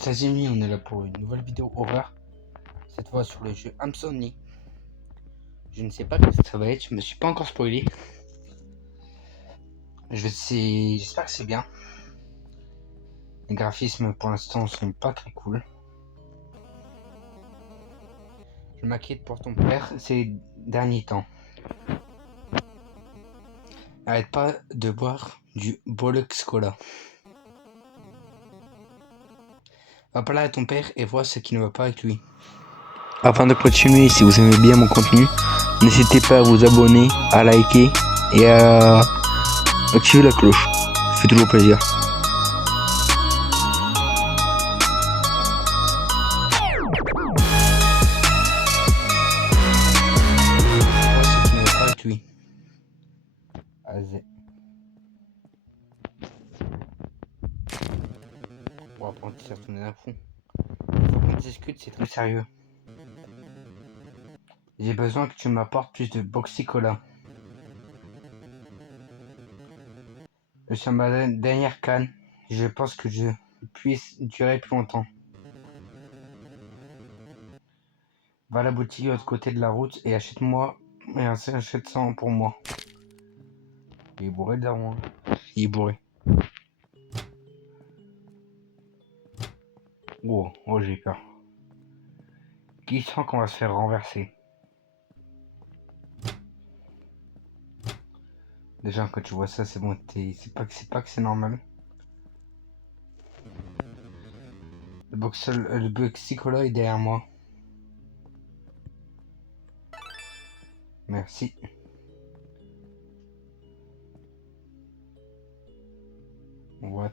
Sazimi, on est là pour une nouvelle vidéo horreur. Cette fois sur le jeu Hamsoni. Je ne sais pas ce que ça va être, je me suis pas encore spoilé. J'espère que c'est bien. Les graphismes pour l'instant sont pas très cool. Je m'inquiète pour ton père ces derniers temps. Arrête pas de boire du Bollocks Cola. Va parler à ton père et vois ce qui ne va pas avec lui. Afin de continuer, si vous aimez bien mon contenu, n'hésitez pas à vous abonner, à liker et à activer la cloche. Ça fait toujours plaisir. Vois ce qui ne va pas avec lui. Vas-y. Bon, apprenti, ça tourne à fond. Il faut qu'on discute, c'est très sérieux. J'ai besoin que tu m'apportes plus de Boxy-Cola. Je suis à ma dernière canne. Je pense que je puisse durer plus longtemps. Va à la boutique de l'autre côté de la route et achète-moi et achète ça pour moi. Il est bourré de daron. Il est bourré. Oh, j'ai peur. Qui sent qu'on va se faire renverser? Déjà, quand tu vois ça, c'est bon, c'est pas que c'est normal. Le Boxy-Cola est derrière moi. Merci. What?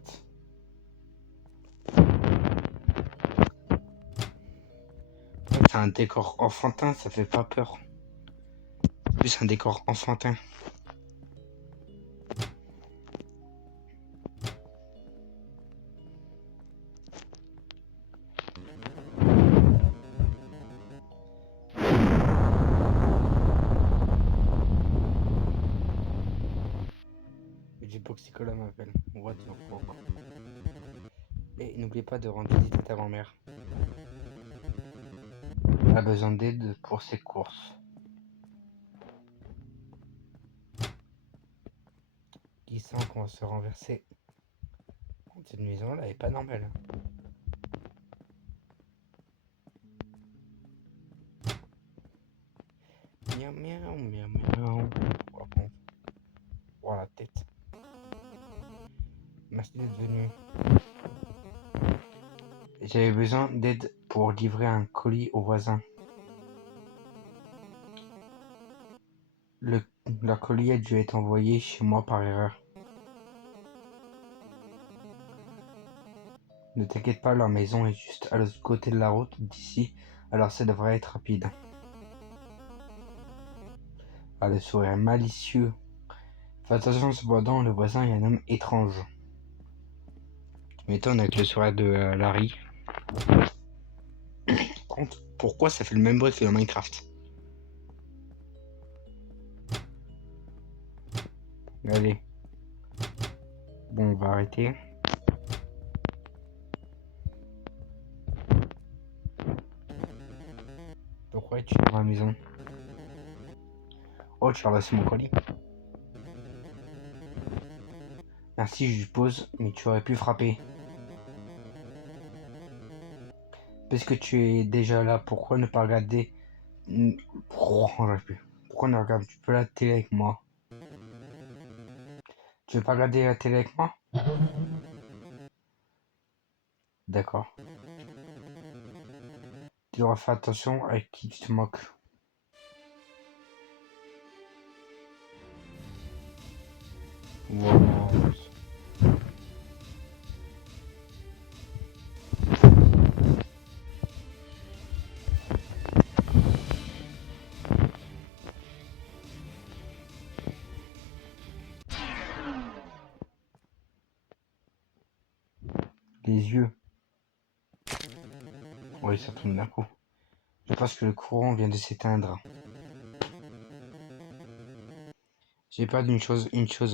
C'est un décor enfantin, ça fait pas peur. En plus, un décor enfantin. Du Boxy-Cola m'appelle. What the fuck? Et n'oublie pas de rendre visite à ta grand-mère. Elle a besoin d'aide pour ses courses. Qui sent qu'on va se renverser? Cette maison là elle est pas normale. Miaou miaou miaou miaou. Oh la tête. Merci d'être venu. J'avais besoin d'aide pour livrer un colis au voisin. Le colis a dû être envoyé chez moi par erreur. Ne t'inquiète pas, leur maison est juste à l'autre côté de la route d'ici, alors ça devrait être rapide. Ah, le sourire malicieux. Fais attention cependant, le voisin est un homme étrange. Tu m'étonnes avec le sourire de Larry. Par contre, pourquoi ça fait le même bruit que dans Minecraft? Allez. Bon, on va arrêter. Pourquoi es-tu dans la maison? Oh, tu as reçu mon colis. Merci, je suppose, mais tu aurais pu frapper. Puisque tu es déjà là, pourquoi ne pas regarder... Pourquoi ne regardes-tu pas la télé avec moi? Tu veux pas regarder la télé avec moi? D'accord. Tu devras faire attention avec qui tu te moques. Wow. Les yeux. Oui, ça tombe d'un coup. Je pense que le courant vient de s'éteindre. J'ai peur d'une chose,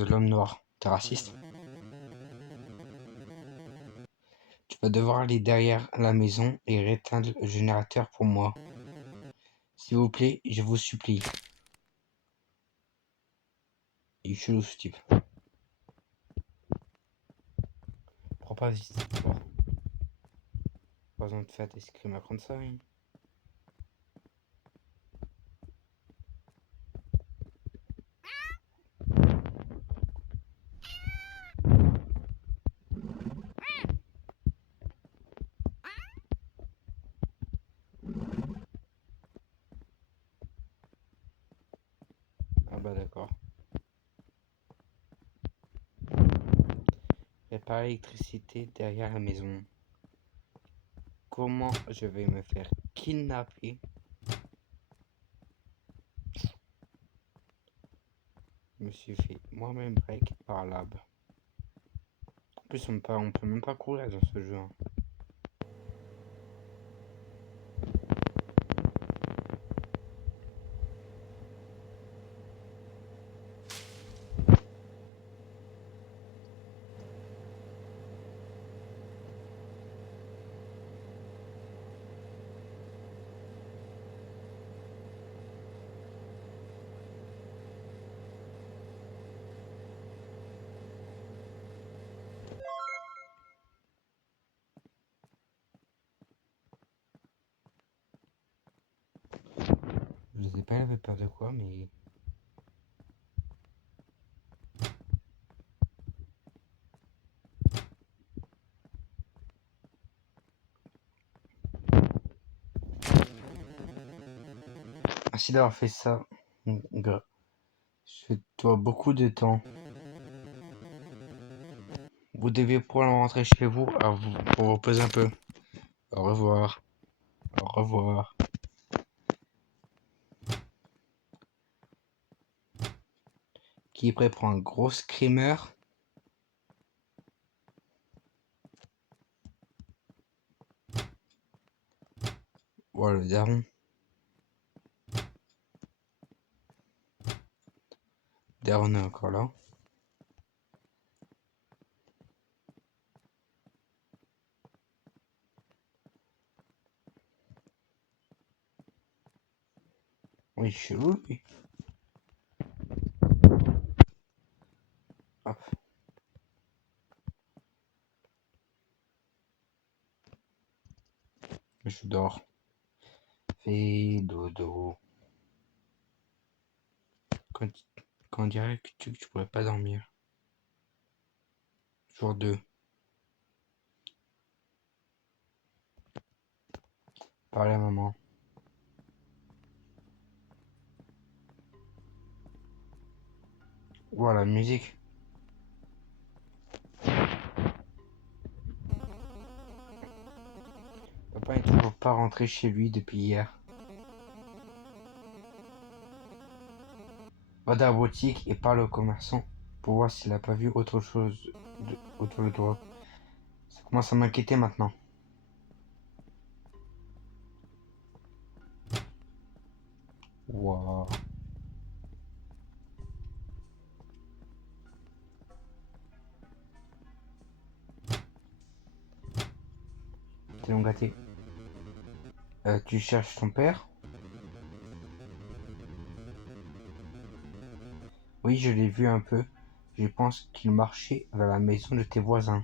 l'homme noir. T'es raciste? vas devoir aller derrière la maison et rééteindre le générateur pour moi. S'il vous plaît, je vous supplie. Il est chelou ce type. Prends pas vite. Bon. Pas besoin de faire des screamers comme ça. Hein. Ah bah d'accord. Réparer l'électricité derrière la maison. Comment je vais me faire kidnapper? Je me suis fait moi-même break par lab. En plus on peut même pas courir dans ce jeu. Hein. Je sais pas, elle avait peur de quoi, mais... Merci d'avoir fait ça, mon gars. Je dois beaucoup de temps. Vous devez pouvoir rentrer chez vous pour vous reposer un peu. Au revoir. Au revoir. Qui est prêt pour un gros screamer? Voilà le daron. Daron est encore là. Oui, chelou lui. Hop. Je dors. Fais dodo. Quand, quand on dirait que tu pourrais pas dormir. Jour 2. Parlez à maman. Voilà, musique. Papa est toujours pas rentré chez lui depuis hier. Va dans la boutique et parle au commerçant pour voir s'il a pas vu autre chose autour de toi. Ça commence à m'inquiéter maintenant. Waouh. T'es donc gâté. Tu cherches ton père? Oui, je l'ai vu un peu. Je pense qu'il marchait vers la maison de tes voisins.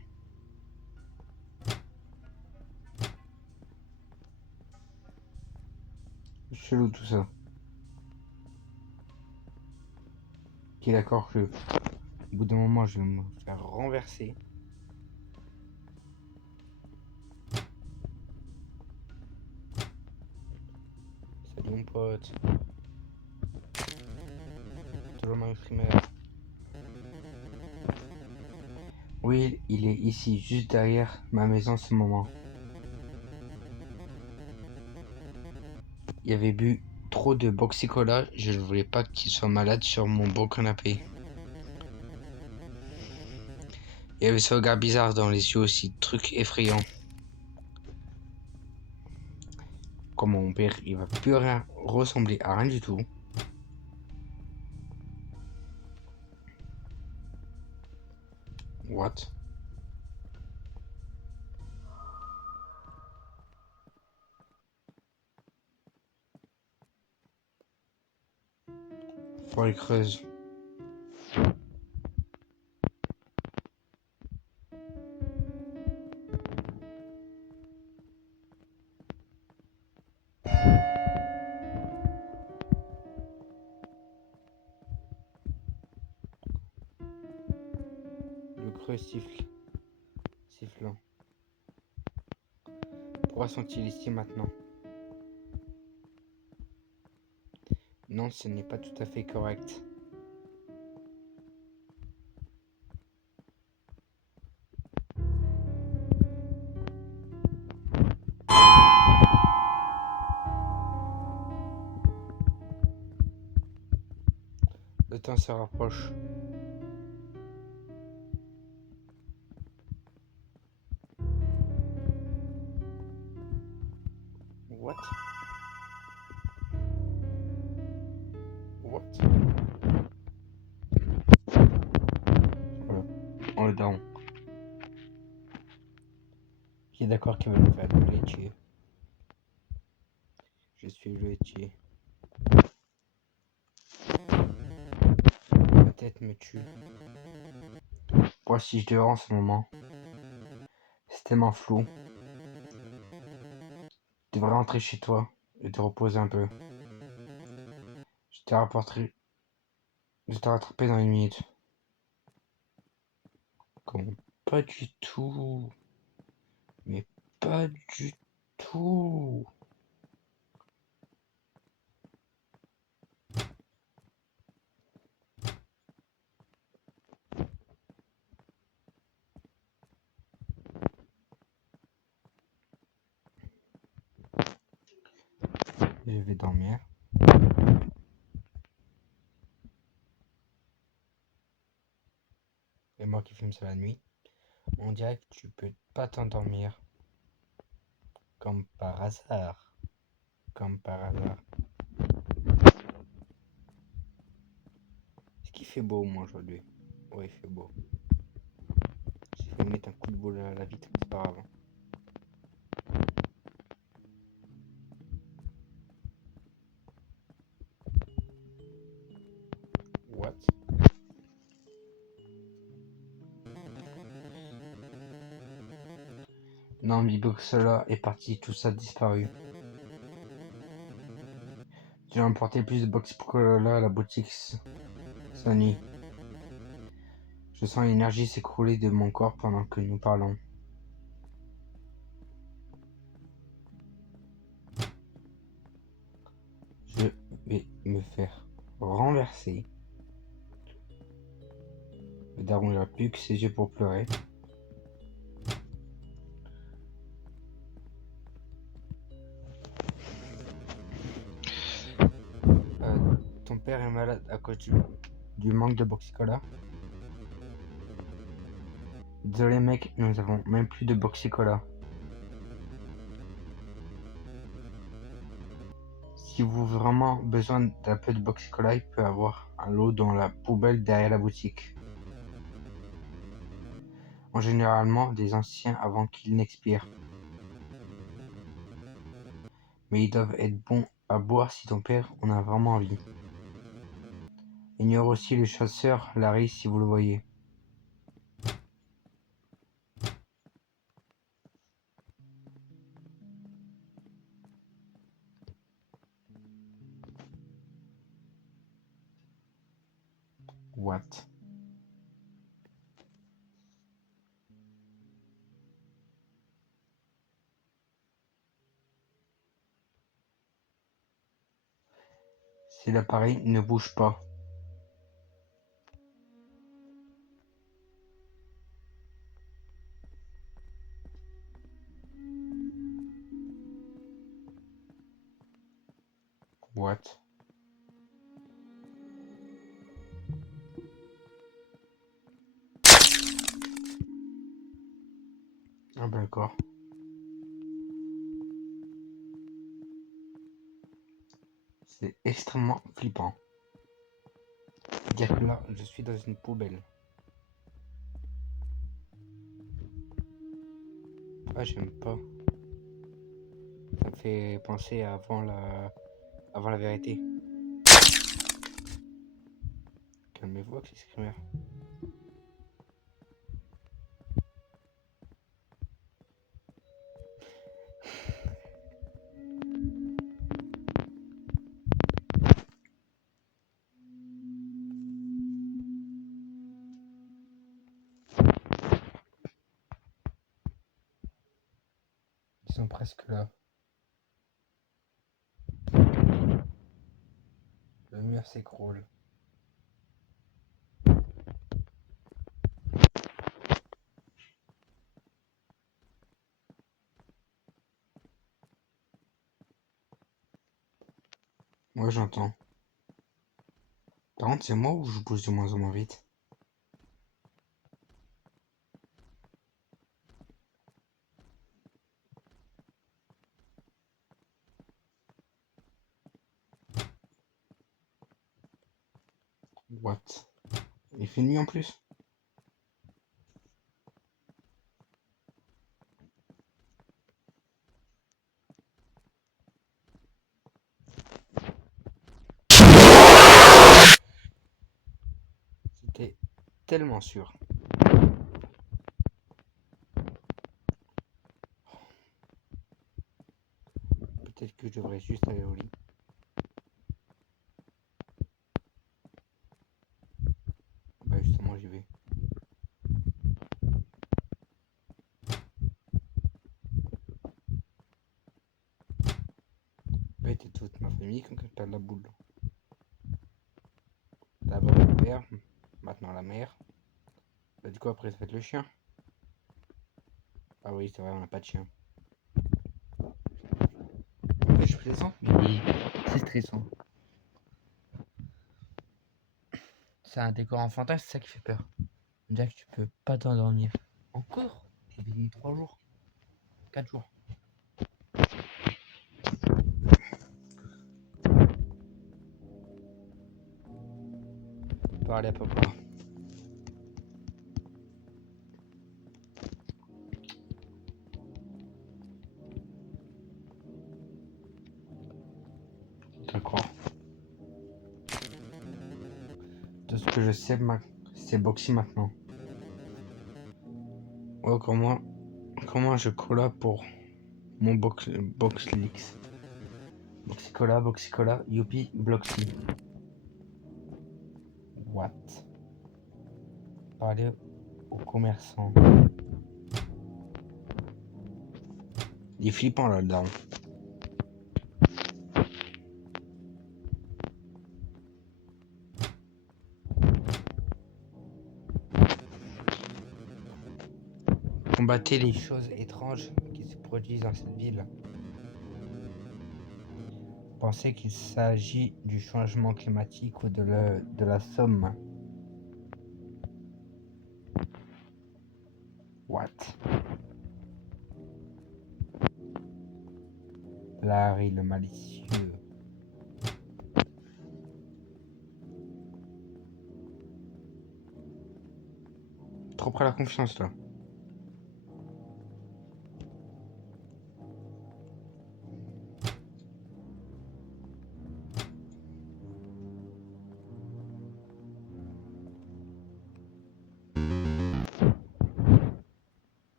Chelou tout ça. Ok, d'accord, au bout d'un moment, je vais me faire renverser. Salut mon pote. Toujours ma primaire. Oui, il est ici, juste derrière ma maison en ce moment. Il avait bu trop de Boxicola, je ne voulais pas qu'il soit malade sur mon beau canapé. Il avait ce regard bizarre dans les yeux aussi, truc effrayant. Comme mon père, il va plus rien ressembler à rien du tout. What? forêt creuse. Le creux sifflant. Pourquoi sont-ils ici maintenant? Non, ce n'est pas tout à fait correct. Le temps se rapproche. What? What? Voilà. On le down. Qui est d'accord qu'il va nous faire le laitier. Je suis le laitier. Ma tête me tue. Pourquoi suis-je dehors en ce moment? C'est tellement flou. Tu devrais rentrer chez toi et te reposer un peu. Je te rapporterai. Je te rattraper dans une minute. Comment? Pas du tout. Mais pas du tout. Je vais dormir. C'est moi qui filme ça la nuit. On dirait que tu peux pas t'endormir. Comme par hasard. Comme par hasard. Est-ce qu'il fait beau moi aujourd'hui? Ouais, il fait beau. J'ai fait mettre un coup de boule à la vitre, c'est pas grave. What? Non, Biboxola est parti, tout ça a disparu. J'ai emporté plus de box Cola à la boutique cette nuit. Je sens l'énergie s'écrouler de mon corps pendant que nous parlons. Je vais me faire renverser. Le daron n'a plus que ses yeux pour pleurer. Ton père est malade à cause du manque de Boxicola. Désolé mec, nous avons même plus de Boxicola. Si vous avez vraiment besoin d'un peu de Boxicola, il peut avoir un lot dans la poubelle derrière la boutique. En généralement des anciens avant qu'ils n'expirent. Mais ils doivent être bons à boire si ton père en a vraiment envie. Ignore aussi le chasseur Larry si vous le voyez. What? Si l'appareil ne bouge pas. What? Ah ben d'accord. C'est extrêmement flippant. Dire que là, je suis dans une poubelle. Ah, j'aime pas. Ça me fait penser à avant la vérité. calmez-vous avec les screamers. Ils sont presque là. Le mur s'écroule. Moi j'entends. Par contre, c'est moi ou je bouge de moins en moins vite? What? Il fait nuit en plus? J'étais tellement sûr. Peut-être que je devrais juste aller au lit. Bah justement j'y vais. Ouais, t'es toute ma famille quand t'as de la boule. D'abord le père, maintenant la mère. Bah du coup après ça va être le chien. Ah oui c'est vrai on n'a pas de chien. Ouais, je plaisante mais c'est stressant. C'est un décor enfantin, c'est ça qui fait peur. Déjà que tu peux pas t'endormir. Encore? Ça fait 3 jours. 4 jours. Parlez à papa. D'accord. De ce que je sais, c'est Boxy maintenant. Ouais, comment je collab pour mon Boxlix. Boxycola, youpi, Bloxy. What? Parler aux commerçants. Il est flippant là, le daron. Combattez les choses étranges qui se produisent dans cette ville. Pensez qu'il s'agit du changement climatique ou de la somme. What? Larry le malicieux. Trop près la confiance là.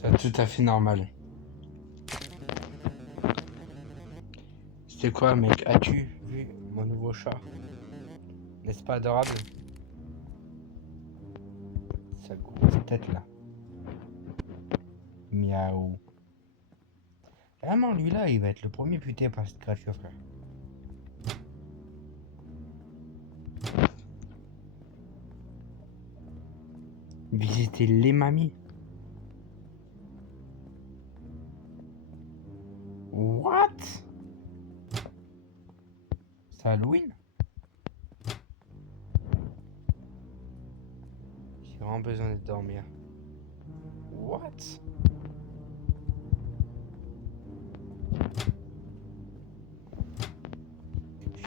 C'est tout à fait normal. C'est quoi mec? As-tu vu mon nouveau chat? N'est-ce pas adorable? Sa grosse tête là. Miaou. Vraiment lui là il va être le premier buté par cette créature frère. Visiter les mamies. What? C'est Halloween? J'ai vraiment besoin de dormir. What?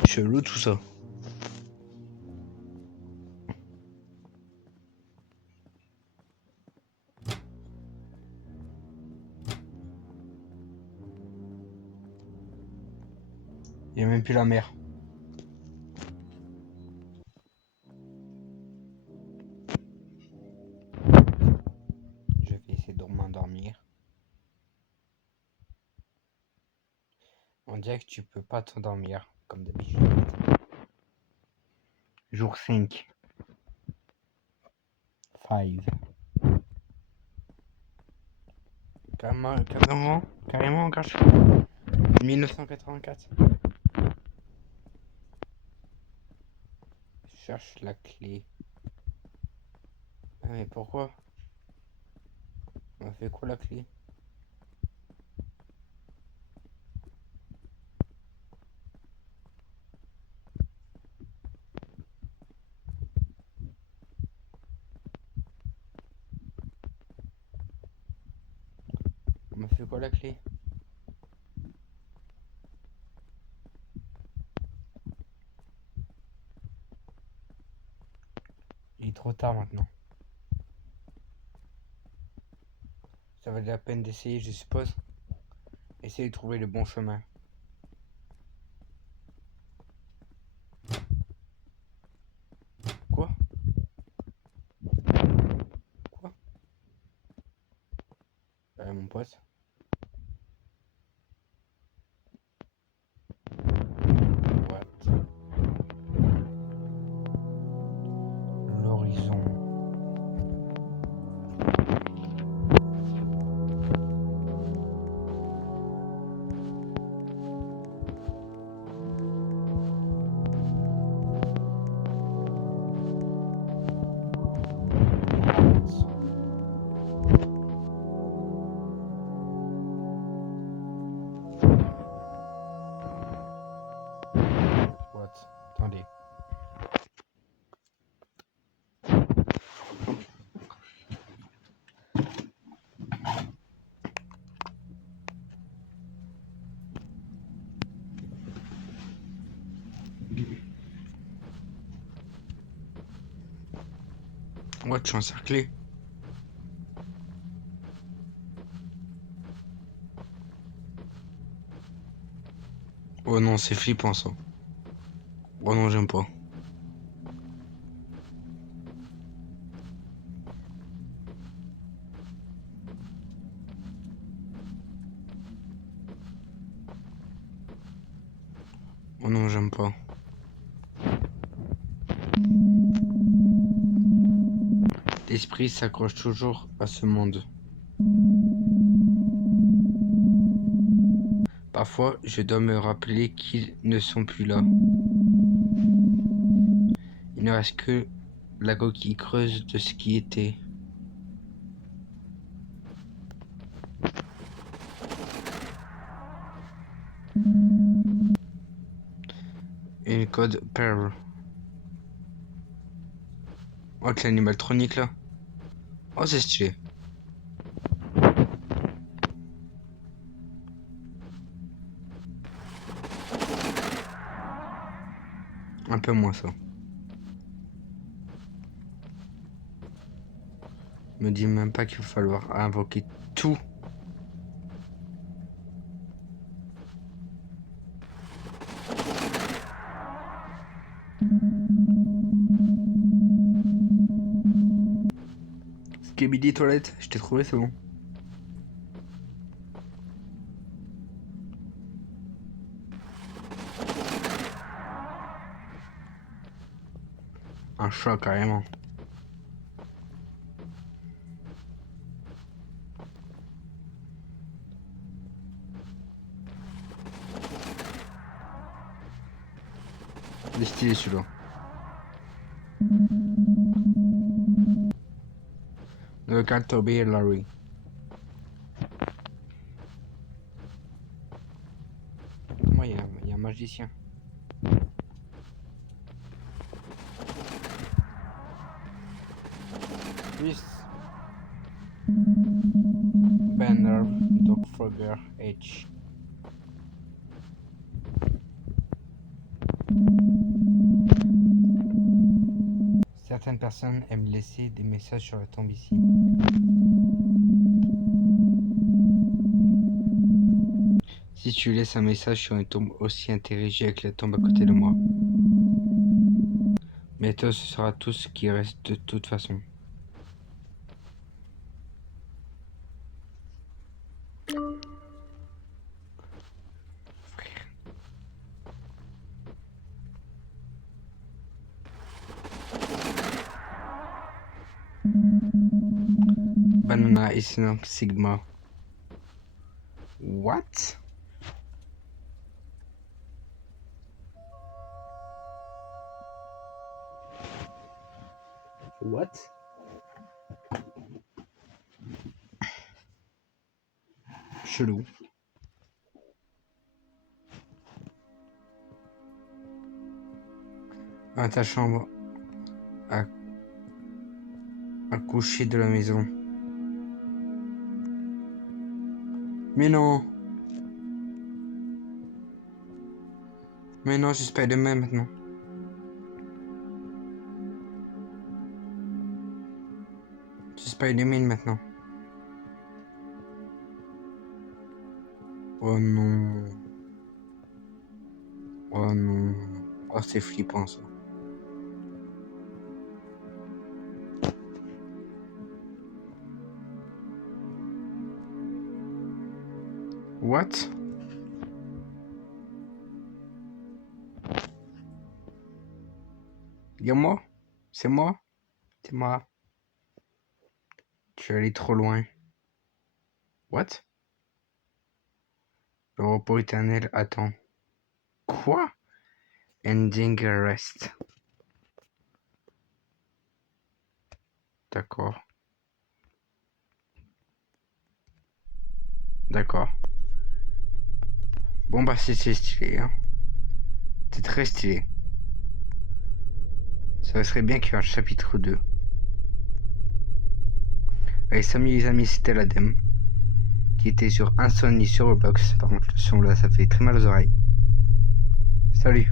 Chelou tout ça. Il n'y a même plus la mer. t'endormir. On dirait que tu peux pas t'endormir, comme d'habitude. Jour 5. 5. Carrément, encore 1984. Je cherche la clé. Ah mais pourquoi? On a fait quoi la clé? On a fait quoi la clé? Il est trop tard maintenant. Ça valait la peine d'essayer, je suppose. Essayer de trouver le bon chemin. Quoi? Quoi? Mon pote. What? L'horizon. What? Attendez. What? Je suis encerclé. Oh non, c'est flippant ça. Oh non, j'aime pas. Oh non, j'aime pas. L'esprit s'accroche toujours à ce monde. Parfois, je dois me rappeler qu'ils ne sont plus là. Il ne reste que la coquille creuse de ce qui était. Une code Pearl. Oh, que l'animaltronique là. Oh, c'est stylé. Un peu moins ça. Me dis même pas qu'il va falloir invoquer tout. Skibidi toilette, je t'ai trouvé, c'est bon. Un chat carrément. Il est stylé celui-là. Regarde Toby et Larry. Comment il y a un magicien? This banner Dogfrogger H. Certaines personnes aiment laisser des messages sur la tombe ici. Si tu laisses un message sur une tombe aussi interagis avec la tombe à côté de moi. Mais toi, ce sera tout ce qui reste de toute façon. Banana is not Sigma. What? What? Chelou. À ta chambre à coucher de la maison. Mais non. Mais non, c'est Spider-Man maintenant. C'est Spider-Man maintenant. Oh non. Oh non. Oh, c'est flippant ça. What? Y'a moi? C'est moi? C'est moi. Tu es allé trop loin. What? Le repos éternel attend. Quoi? Ending arrest. D'accord. D'accord. Bon bah c'est stylé, hein. C'est très stylé. Ça serait bien qu'il y ait un chapitre 2. Allez, salut les amis, c'était l'ADEME qui était sur Insomnie sur Roblox. Par contre, le son là, ça fait très mal aux oreilles. Salut!